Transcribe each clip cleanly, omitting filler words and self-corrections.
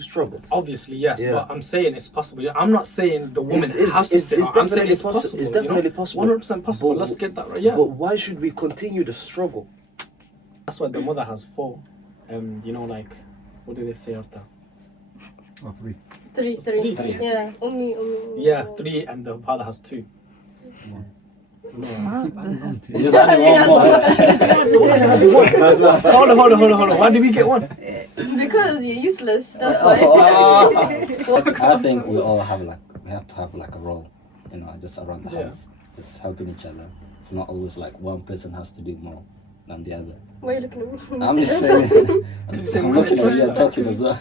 struggle. Obviously, yes, but I'm saying it's possible. I'm not saying the woman has to stay. I'm saying it's possible. It's definitely possible. 100% possible. Let's get that right. Yeah. But why should we continue the struggle? That's why the mother has 4. Like, what do they say after? Or 3. 3. Yeah, only. Yeah, 3, and the father has 2. No. Hold on. Why did we get 1? Because you're useless. That's why. I think we all have we have to have a role, just around the house, just helping each other. It's not always like one person has to do more than the other. Why are you looking at me? I'm just saying. I'm looking at you and talking as well.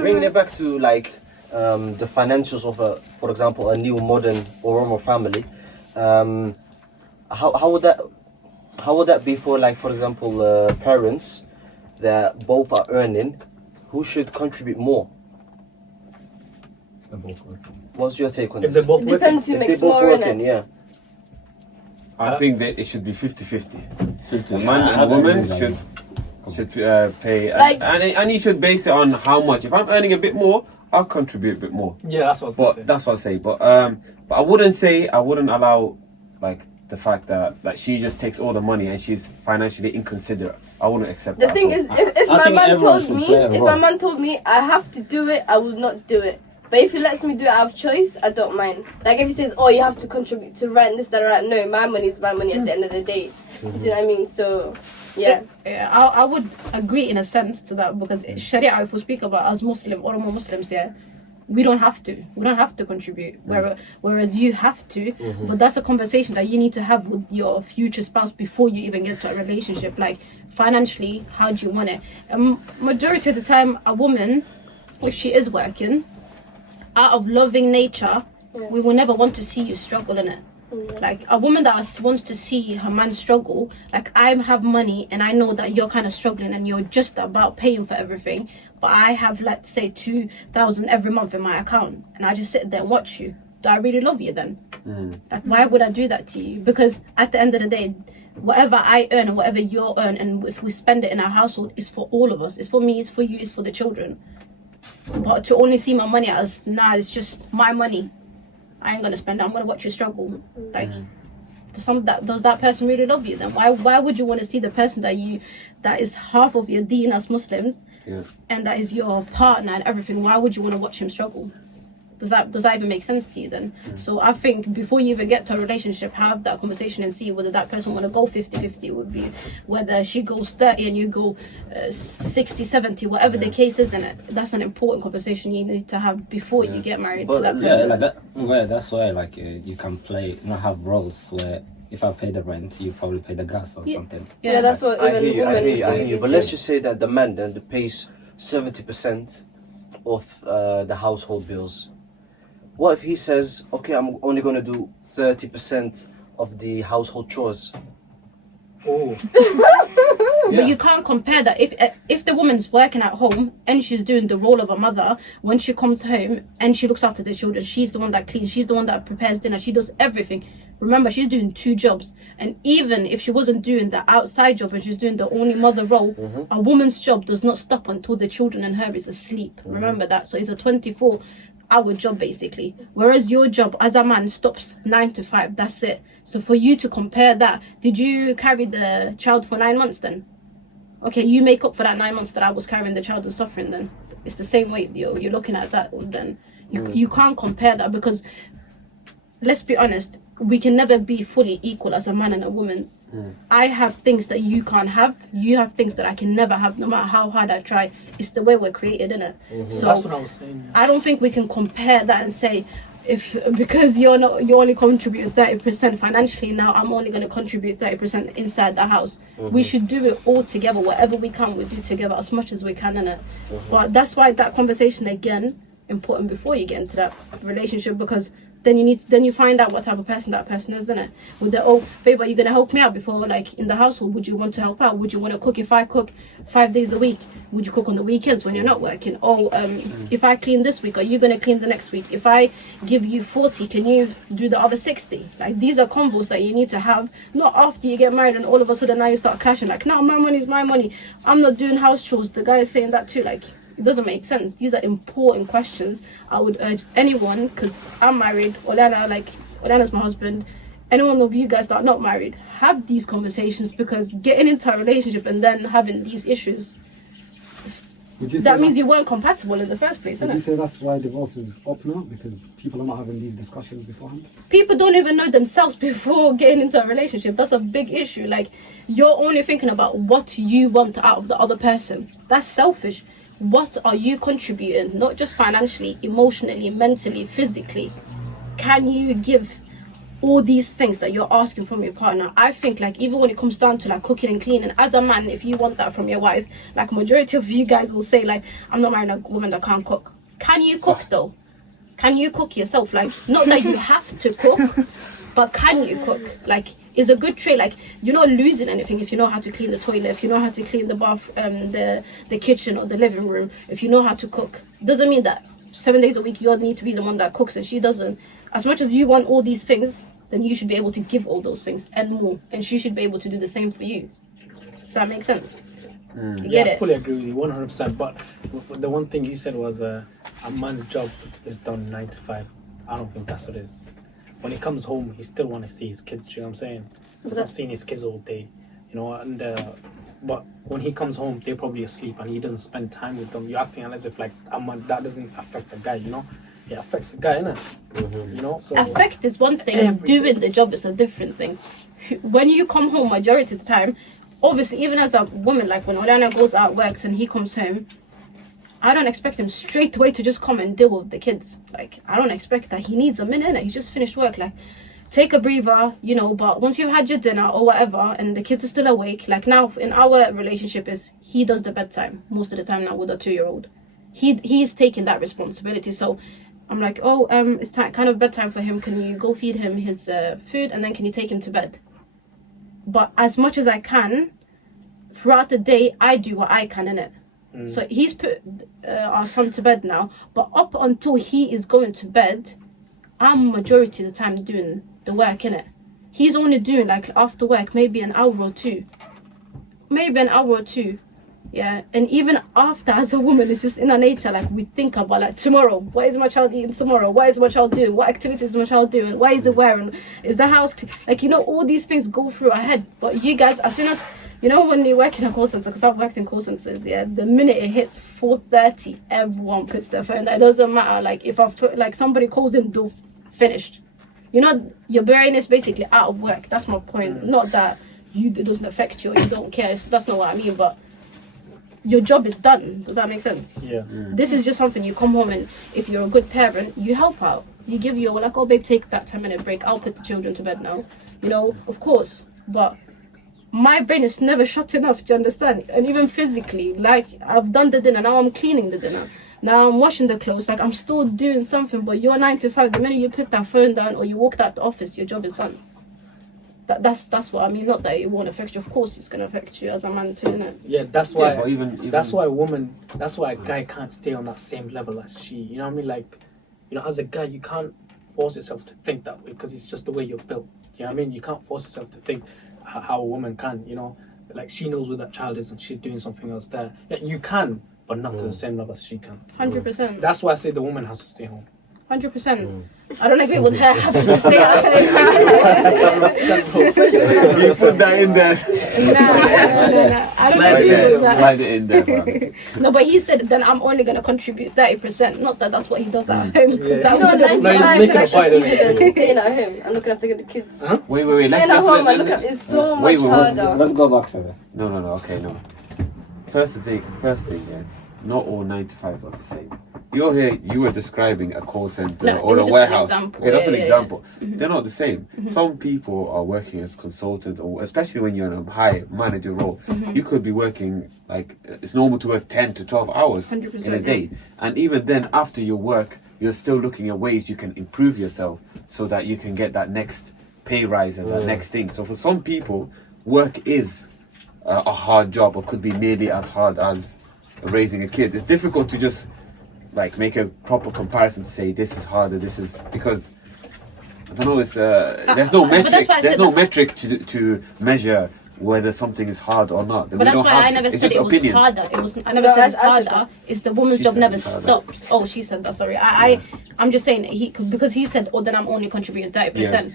Bringing it back to the financials of for example, a new modern Oromo family. How would that be for for example, parents that both are earning? Who should contribute more? They're both working. What's your take on If this? they're both It depends who If makes they're both more in working, it. yeah. I think that it should be 50-50. The man and the woman should pay, and you should base it on how much. If I'm earning a bit more, I'll contribute a bit more. Yeah, that's what I was gonna say. That's what I say. But I wouldn't allow the fact that she just takes all the money and she's financially inconsiderate. I wouldn't accept that. The thing is, if my man told me I have to do it, I will not do it. But if he lets me do it out of choice, I don't mind. Like if he says, "Oh, you have to contribute to rent this, that, or that," no, my money is my money at the end of the day. Do you know what I mean? So, yeah. I would agree in a sense to that, because Sharia, if we speak about as Muslim, Oromo Muslims, we don't have to. We don't have to contribute. Whereas you have to. But that's a conversation that you need to have with your future spouse before you even get to a relationship. Like financially, how do you want it? Majority of the time, a woman, if she is working, out of loving nature, we will never want to see you struggle in it. Like a woman that wants to see her man struggle, like I have money and I know that you're kind of struggling and you're just about paying for everything, but I have, let's say, 2,000 every month in my account, and I just sit there and watch you. Do I really love you then? Like, why would I do that to you? Because at the end of the day, whatever I earn and whatever you earn, and if we spend it in our household, it's for all of us. It's for me, it's for you, it's for the children. But to only see my money as, it's just my money, I ain't gonna spend it, I'm gonna watch you struggle. Like, does that person really love you then? Why would you want to see the person that is half of your deen as Muslims, and that is your partner and everything? Why would you want to watch him struggle? Does that even make sense to you then? So I think before you even get to a relationship, have that conversation and see whether that person want to go 50-50 with you, whether she goes 30 and you go 60-70, whatever the case is in it. That's an important conversation you need to have before you get married to that person. That's why you can play, have roles where if I pay the rent, you probably pay the gas or something. Yeah, that's what even women I hear you. But let's just say that the man then pays 70% of the household bills. What if he says, okay, I'm only going to do 30% of the household chores? Oh. But you can't compare that. If the woman's working at home and she's doing the role of a mother, when she comes home and she looks after the children, she's the one that cleans, she's the one that prepares dinner, she does everything. Remember, she's doing 2 jobs. And even if she wasn't doing the outside job and she's doing the only mother role, a woman's job does not stop until the children and her is asleep. Remember that. So it's a 24-hour job basically, whereas your job as a man stops 9 to 5. That's it. So for you to compare that, did you carry the child for 9 months then? Okay, you make up for that 9 months that I was carrying the child and suffering then. It's the same way you're looking at that then. You can't compare that, because let's be honest, we can never be fully equal as a man and a woman. I have things that you can't have. You have things that I can never have, no matter how hard I try. It's the way we're created, innit? So that's what I was saying. Yeah. I don't think we can compare that and say, because you only contribute 30% financially, now I'm only going to contribute 30% inside the house. We should do it all together. Whatever we can, we do together as much as we can, innit? But that's why that conversation, again, important before you get into that relationship, because then you find out what type of person that person is, isn't it? With the, oh, babe, are you gonna help me out before, like, in the household? Would you want to help out? Would you want to cook? If I cook 5 days a week, would you cook on the weekends when you're not working? Oh, if I clean this week, are you gonna clean the next week? If I give you 40, can you do the other 60? Like, these are convos that you need to have, not after you get married and all of a sudden now you start clashing. Like, no, my money's my money. I'm not doing house chores. The guy is saying that too. Like, it doesn't make sense. These are important questions. I would urge anyone, because I'm married, Olana's my husband, anyone of you guys that are not married, have these conversations, because getting into a relationship and then having these issues, that means you weren't compatible in the first place, Would isn't you it? say that's why divorce is up now? Because people are not having these discussions beforehand? People don't even know themselves before getting into a relationship. That's a big issue. Like, you're only thinking about what you want out of the other person. That's selfish. What are you contributing? Not just financially, emotionally, mentally, physically. Can you give all these things that you're asking from your partner? I think, like, even when it comes down to like cooking and cleaning, as a man, if you want that from your wife, like, majority of you guys will say, like, I'm not marrying a woman that can't cook. Can you cook though? Can you cook yourself? Like, not that you have to cook, but can you cook? Like, it's a good trait. Like, you're not losing anything if you know how to clean the toilet, if you know how to clean the bath, the kitchen or the living room, if you know how to cook. Doesn't mean that 7 days a week you need to be the one that cooks and she doesn't. As much as you want all these things, then you should be able to give all those things and more, and she should be able to do the same for you. Does that make sense? You get I it? fully agree with you, 100%. But the one thing you said was a man's job is done 9 to 5. I don't think that's what it is. When he comes home, he still want to see his kids. Do you know what I'm saying? He's not seeing his kids all day, you know. And but when he comes home, they're probably asleep, and he doesn't spend time with them. You're acting as if like that doesn't affect the guy, you know. It affects the guy, innit? You know. So Affect is one thing, and doing the job is a different thing. When you come home, majority of the time, obviously, even as a woman, like when Olana goes out, works, and he comes home, I don't expect him straight away to just come and deal with the kids. Like, I don't expect that. He needs a minute. He's just finished work. Like, take a breather, you know. But once you've had your dinner or whatever, and the kids are still awake, like now in our relationship, is he does the bedtime most of the time now with a 2-year-old. He's taking that responsibility. So I'm like, oh, it's kind of bedtime for him. Can you go feed him his food, and then can you take him to bed? But as much as I can, throughout the day, I do what I can in it. So he's put our son to bed now, but up until he is going to bed, I'm majority of the time doing the work, innit? He's only doing, like, after work, maybe an hour or two. Yeah. And even after, as a woman, it's just in our nature, like, we think about, like, tomorrow, what is my child eating tomorrow? What is my child doing? What activities is my child doing? What is it wearing? Is the house clean? Like, you know, all these things go through our head. But you guys, as soon as, you know, when you work in a call center, because I've worked in call centers, yeah, the minute it hits 4:30, everyone puts their phone down. It doesn't matter. Like, if somebody calls in, they're finished. You know, your brain is basically out of work. That's my point. Not that it doesn't affect you or you don't care. That's not what I mean. But your job is done. Does that make sense? yeah. This is just something you come home, and if you're a good parent, you help out. You give your, like, oh babe, take that 10-minute break. I'll put the children to bed now. You know, of course. But my brain is never shut enough to understand. And even physically, like, I've done the dinner, now I'm cleaning the dinner. Now I'm washing the clothes, like, I'm still doing something, but you're 9 to 5. The minute you put that phone down or you walk out the office, your job is done. That's what I mean. Not that it won't affect you. Of course, it's gonna affect you as a man too, innit? Yeah, that's why. Yeah, but even that's why a guy can't stay on that same level as she. You know what I mean? Like, you know, as a guy, you can't force yourself to think that way because it's just the way you're built. You know what I mean? You can't force yourself to think how a woman can. You know, like, she knows where that child is and she's doing something else there. Yeah, you can, but not to the same level as she can. 100%. That's why I say the woman has to stay home. 100%. I don't agree with her having to stay at home. you put that in there. No. I don't Slide agree with that. Slide it in there, bro. No, but he said then I'm only going to contribute 30%. Not that that's what he does at home. Because that You know, wouldn't- 9 to he's 5 making is a actually point, isn't easier than staying at home and looking after the kids. Wait. Staying at home and looking after it's so much harder. Let's go back to that. No. Okay, no. First thing, yeah. Not all 9 to 5s are the same. you're here, you were describing a call center No, or it a was just an warehouse. example. Okay, that's Yeah, an yeah, example. yeah. They're not the same. Some people are working as consultant, or especially when you're in a high manager role, you could be working like it's normal to work 10 to 12 hours 100%, in a day, and even then, after your work, you're still looking at ways you can improve yourself so that you can get that next pay rise and that next thing. So for some people, work is a hard job, or could be nearly as hard as raising a kid. It's difficult to just like make a proper comparison to say this is harder, this is, because I don't know, it's there's no but that's metric, why I there's said no that- metric to measure whether something is hard or not. But that's why I never it's said just it was opinions. harder. I never No, said it's I said harder. It's the woman's She job said never it's harder. stops. Oh, she said that. Sorry, I'm just saying because he said, oh, then I'm only contributing 30%.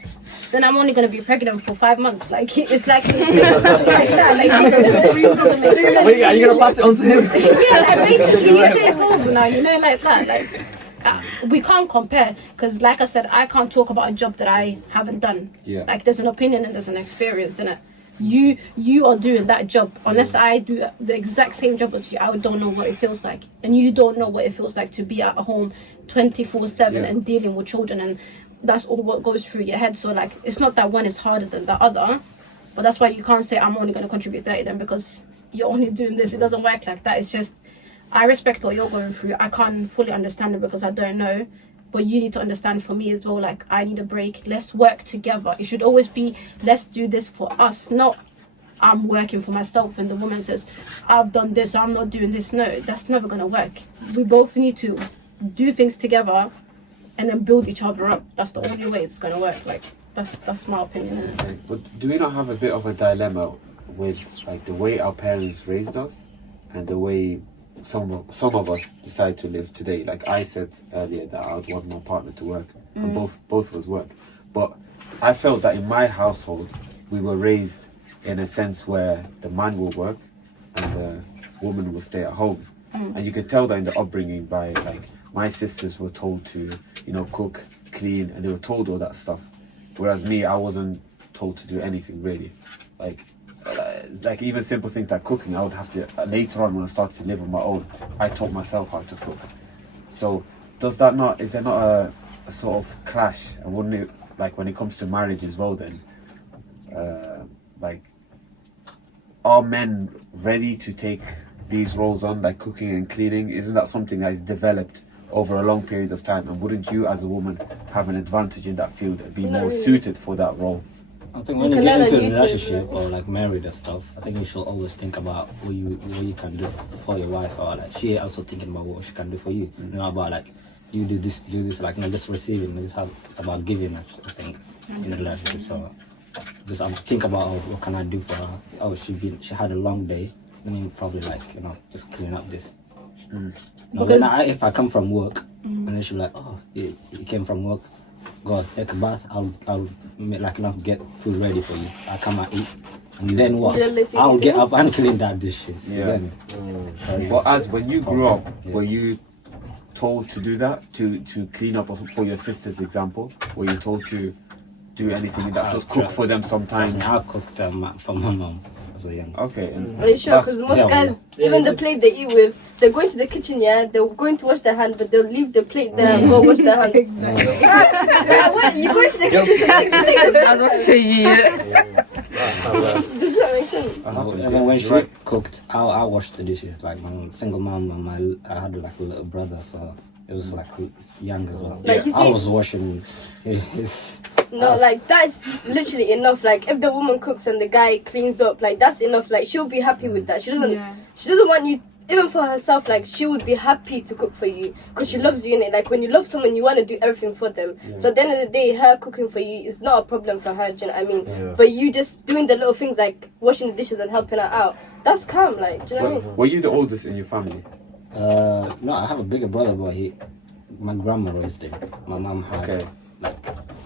Then I'm only going to be pregnant for 5 months. Like it's like like that. Like it doesn't make sense. Wait, are you gonna pass it on to him? Yeah, like basically you take over now. You know, like that. Like we can't compare because, like I said, I can't talk about a job that I haven't done. Yeah. Like there's an opinion and there's an experience in it. You are doing that job. Unless I do the exact same job as you, I don't know what it feels like, and you don't know what it feels like to be at home 24/7 and dealing with children, and that's all what goes through your head. So like, it's not that one is harder than the other, but that's why you can't say I'm only going to contribute 30 then because you're only doing this. It doesn't work like that. It's just I respect what you're going through. I can't fully understand it because I don't know. But you need to understand for me as well, like, I need a break. Let's work together. It should always be, let's do this for us, not I'm working for myself and the woman says, I've done this, I'm not doing this. No, that's never going to work. We both need to do things together and then build each other up. That's the only way it's going to work. Like, that's my opinion. Okay, but do we not have a bit of a dilemma with like the way our parents raised us and the way some of us decide to live today? Like I said earlier that I would want my partner to work and both of us work, but I felt that in my household we were raised in a sense where the man will work and the woman will stay at home, and you could tell that in the upbringing by like my sisters were told to, you know, cook, clean, and they were told all that stuff, whereas me, I wasn't told to do anything really. Like even simple things like cooking, I would have to later on when I started to live on my own, I taught myself how to cook. So is there not a sort of clash? And wouldn't it, like when it comes to marriage as well then, like are men ready to take these roles on, like cooking and cleaning? Isn't that something that is developed over a long period of time, and wouldn't you as a woman have an advantage in that field and be Not more really. suited for that role? I think when You you can get learn into on a YouTube, relationship yeah. or like married and stuff, I think you should always think about what you can do for your wife, or like she also thinking about what she can do for you. You know, about like you do this, like not just receiving, it's about giving. I think in a relationship. So just think about what can I do for her. Oh, she had a long day. Let me probably like, you know, just clean up this. Now, if I come from work and then she'll be like, oh, you came from work, go take a bath. I'll make, like, you know, get food ready for you. I come and eat, and then what? I'll get up and clean that dishes. You get me? But as when you grew up, were you told to do that, to clean up for your sisters? Example, were you told to do anything in that sort of cook for them sometimes? I cooked for my mom as a young. Okay. Are you sure? Because most guys, even the plate they eat with, they're going to the kitchen, yeah, they're going to wash their hands, but they'll leave the plate there and go wash their hands. What? You go to the kitchen so you can take the I don't see Does that make sense? And then when she cooked, I washed the dishes. Like my single mom and I had like a little brother, so it was like young as well. Like, you see- I was washing his. No, like that's literally enough. Like if the woman cooks and the guy cleans up, like that's enough. Like she'll be happy with that. She doesn't want you, even for herself. Like she would be happy to cook for you because she loves you in it. Like when you love someone, you want to do everything for them. So at the end of the day, her cooking for you is not a problem for her. Do you know what I mean? Yeah. But you just doing the little things like washing the dishes and helping her out. That's calm. Like, do you know what I mean? Were you the oldest in your family? No, I have a bigger brother, but my grandma raised him. My mom had like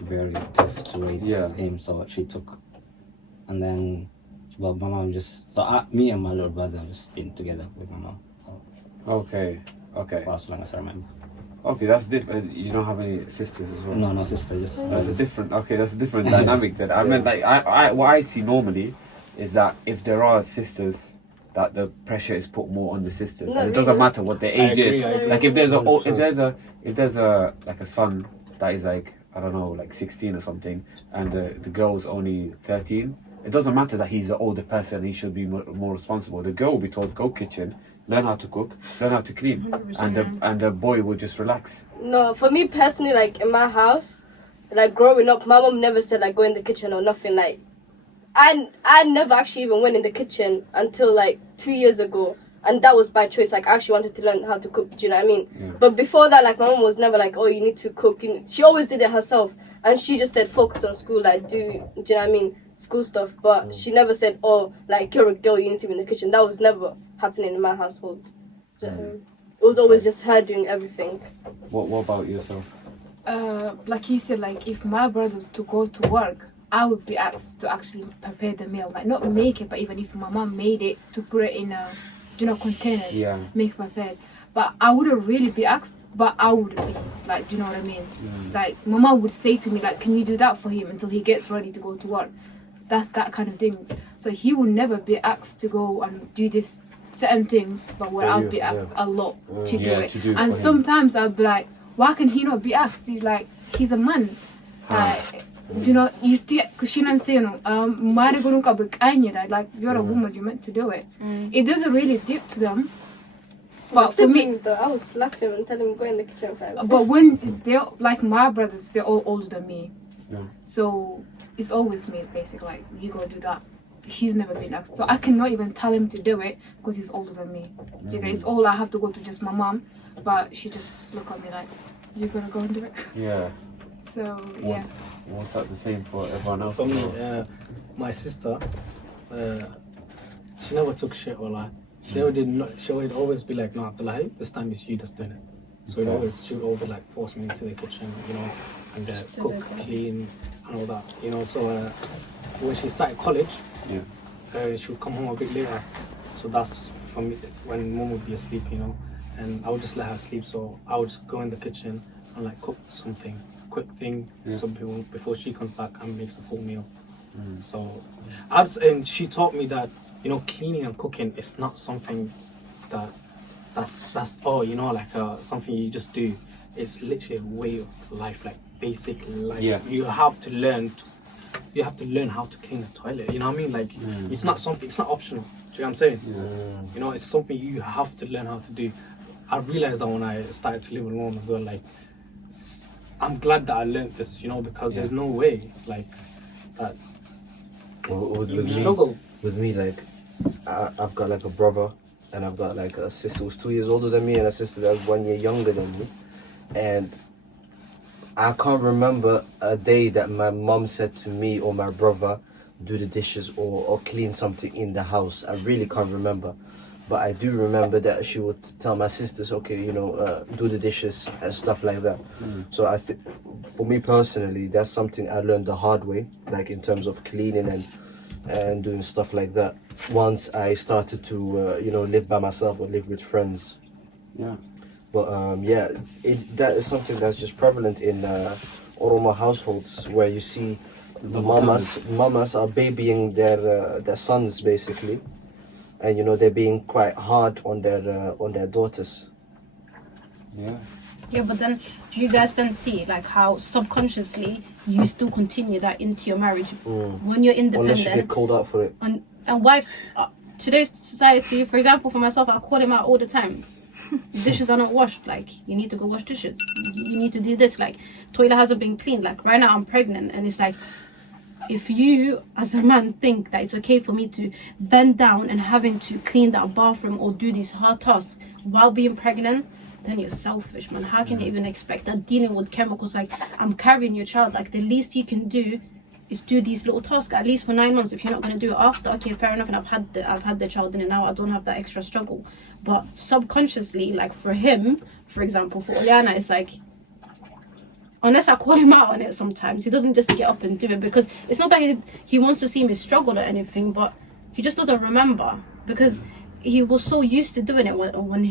very tough to raise him, so she took. And then, well, my mom me and my little brother just been together with my mom. Okay. For as long as I remember. Okay, that's different. You don't have any sisters as well? No sister, just. That's a different dynamic then. I meant like, what I see normally is that if there are sisters that the pressure is put more on the sisters, Not and it doesn't really. matter what their age agree, is. I agree. Like if there's Sure. if there's a like a son that is like, I don't know, like 16 or something, and the girl's only 13, it doesn't matter that he's the older person. He should be more responsible. The girl will be told, go kitchen, learn how to cook, learn how to clean, 100%. and the boy will just relax. No, for me personally, like in my house, like growing up, my mom never said like go in the kitchen or nothing. Like, I never actually even went in the kitchen until like 2 years ago, and that was by choice. Like I actually wanted to learn how to cook. Do you know what I mean? Yeah. But before that, like my mom was never like, oh, you need to cook. She always did it herself, and she just said focus on school, like do you know what I mean, school stuff. But she never said, oh, like you're a girl, you need to be in the kitchen. That was never happening in my household. It was always just her doing everything. What about yourself? Like you said, like if my brother to go to work, I would be asked to actually prepare the meal, like not make it, but even if my mom made it, to put it in a, containers, Yeah. make prepared. But I wouldn't really be asked, but I would be, like, do you know what I mean? Like my mom would say to me, like, can you do that for him until he gets ready to go to work? That's that kind of things. So he would never be asked to go and do this certain things, but where For I'll you, be asked yeah. a lot to do Yeah, it. to do it And for him. sometimes I'll be like, why can he not be asked? He's like, he's a man. Like, do you know, you still, because she didn't say, like, you're a woman, you're meant to do it. It doesn't really dip to them. But for me, Siblings, though, I would slap him and tell him go in the kitchen for him. but when they're like my brothers, they're all older than me. Yeah. So it's always me, basically, like, you go do that. He's never been asked. So I cannot even tell him to do it because he's older than me. You know, it's all I have to go to just my mom. But she just look at me like, you gotta go and do it. Yeah. So, yeah. Was that the same for everyone else? For me, as well? my sister, she never took shit or lie. She never did not. She would always be like, "No, Abdullah, this time it's you that's doing it." So she would always like force me into the kitchen, and cook, clean, and all that, So when she started college, she would come home a bit later. So that's for me when mom would be asleep, and I would just let her sleep. So I would just go in the kitchen and like cook something, quick thing, so before she comes back and makes a full meal. So, and she taught me that cleaning and cooking is not something that's something you just do. It's literally a way of life, like basic life. Yeah. You have to learn how to clean the toilet. You know what I mean? Like it's not optional. Do you know what I'm saying? It's something you have to learn how to do. I realized that when I started to live alone as well. Like, I'm glad that I learned this, because there's no way like that. With You me, struggle. with me, like I've got like a brother, and I've got like a sister who's 2 years older than me, and a sister that's 1 year younger than me. And I can't remember a day that my mom said to me or my brother, do the dishes or clean something in the house. I really can't remember. But I do remember that she would tell my sisters, okay, do the dishes and stuff like that. So I think, for me personally, that's something I learned the hard way, like in terms of cleaning and doing stuff like that. Once I started to, live by myself or live with friends. Yeah. But that is something that's just prevalent in Oromo households, where you see the mamas are babying their sons basically, and they're being quite hard on their daughters. Yeah. Yeah, but then do you guys then see like how subconsciously you still continue that into your marriage when you're Unless you get independent? called out for it. And wives, today's society, for example, for myself, I call him out all the time. Dishes are not washed. Like, you need to go wash dishes. You need to do this. Like, toilet hasn't been cleaned. Like, right now I'm pregnant, and it's like, if you as a man think that it's okay for me to bend down and having to clean that bathroom or do these hard tasks while being pregnant, then you're selfish, man. How can you even expect that dealing with chemicals? Like, I'm carrying your child. Like, the least you can do is do these little tasks, at least for 9 months. If you're not going to do it after, okay, fair enough, and I've had the child in and now I don't have that extra struggle. But subconsciously, like for him, for example, for Oliana, it's like, unless I call him out on it sometimes, he doesn't just get up and do it, because it's not that he wants to see me struggle or anything, but he just doesn't remember, because he was so used to doing it when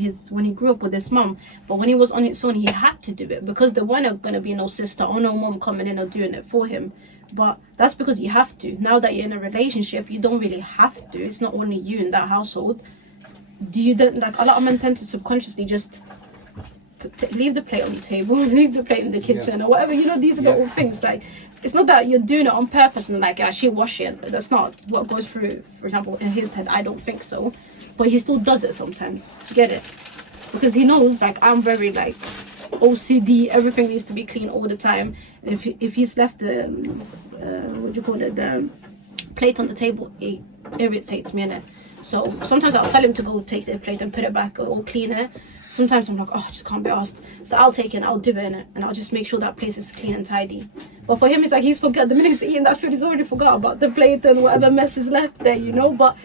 he grew up with his mum. But when he was on his own, he had to do it, because there weren't going to be no sister or no mom coming in or doing it for him. But that's because you have to. Now that you're in a relationship, you don't really have to. It's not only you in that household. Do you then, like, a lot of men tend to subconsciously just leave the plate on the table, leave the plate in the kitchen, or whatever. You know, these are little things. Like, it's not that you're doing it on purpose and like, she'll wash it. That's not what goes through, for example, in his head. I don't think so. But he still does it sometimes. Get it? Because he knows, like, I'm very, like, OCD. Everything needs to be clean all the time. If he's left the the plate on the table, it irritates me, innit? So sometimes I'll tell him to go take the plate and put it back or clean it. Sometimes I'm like, oh, I just can't be asked. So I'll take it and I'll do it, innit? And I'll just make sure that place is clean and tidy. But for him, it's like he's forgot. The minute he's eating that food, he's already forgot about the plate and whatever mess is left there, you know? But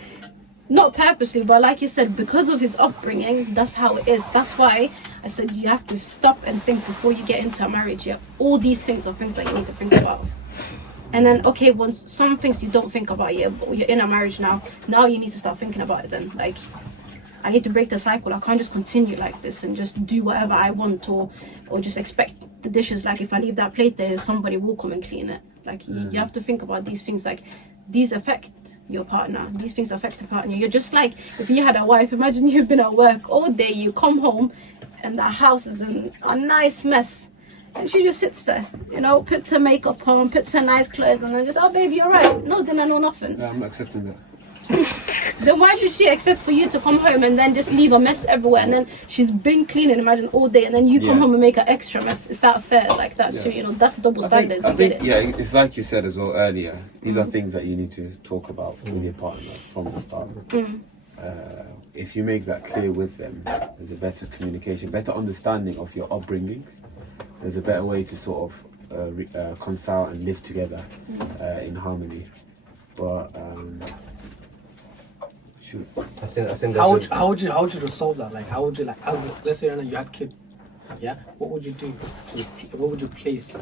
not purposely, but like you said, because of his upbringing, that's how it is. That's why I said you have to stop and think before you get into a marriage. Yeah, all these things are things that you need to think about. And then, okay, once some things you don't think about, yeah, but you're in a marriage now you need to start thinking about it then. Like, I need to break the cycle. I can't just continue like this and just do whatever I want or just expect the dishes. Like, if I leave that plate there, somebody will come and clean it. Like, you have to think about these things. Like, these affect your partner. These things affect the partner. You're just like, if you had a wife, imagine you've been at work all day, you come home and the house is in a nice mess. And she just sits there, you know, puts her makeup on, puts her nice clothes on, and just, oh, baby, you're right. No dinner, no nothing. Yeah, I'm not accepting that. Then why should she accept for you to come home and then just leave a mess everywhere? And then she's been cleaning, imagine, all day, and then you come home and make an extra mess. Is that fair? Like that too, you know, that's double standard. I think, it's like you said as well earlier. These are things that you need to talk about with your partner from the start. If you make that clear with them, there's a better communication, better understanding of your upbringings. There's a better way to sort of reconcile and live together in harmony. But I think How that's would you resolve that? Like, how would you, like, as let's say you had kids, yeah? What would you do? What would you place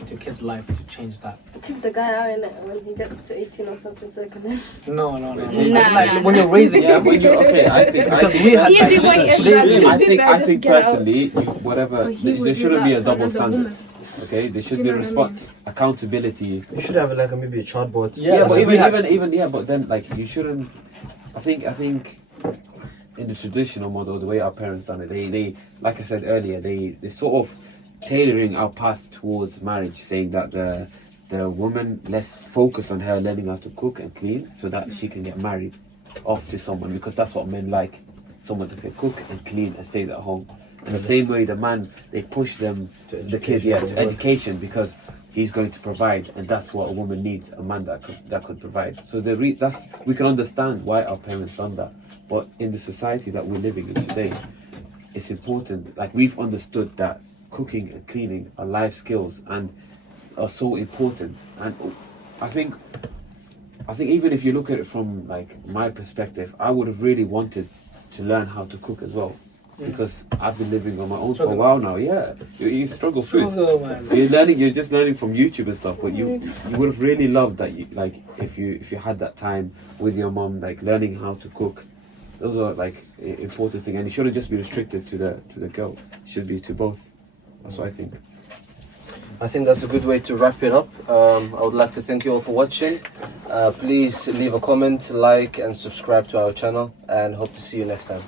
into your kid's life to change that? Keep the guy out in it when he gets to 18 or something, so he can then. No. Nah. When you're raising yeah, them. when you okay, I think Because we had Easy like, way is lazy. that I think just get out. personally, whatever, But he would there do shouldn't be that a to double another standard. woman. Okay, there should Do be you know what I mean? accountability. you should have like maybe a chatbot. Yeah, but but even but then like you shouldn't. I think in the traditional model, the way our parents done it, they like I said earlier, they sort of tailoring our path towards marriage, saying that the woman, let's focus on her learning how to cook and clean so that she can get married off to someone, because that's what men like, someone that can cook and clean and stays at home. In the same way, the man, they push them, the kid, to education, because he's going to provide, and that's what a woman needs, a man that could provide. So we can understand why our parents done that. But in the society that we're living in today, it's important. Like, we've understood that cooking and cleaning are life skills and are so important. And I think even if you look at it from like my perspective, I would have really wanted to learn how to cook as well. Because I've been living on my own for a while now. Yeah, you struggle food. Man. You're just learning from YouTube and stuff. But you would have really loved that. Like if you had that time with your mom, like learning how to cook. Those are like important things, and it shouldn't just be restricted to the girl. It should be to both. That's what I think. I think that's a good way to wrap it up. I would like to thank you all for watching. Please leave a comment, like, and subscribe to our channel, and hope to see you next time.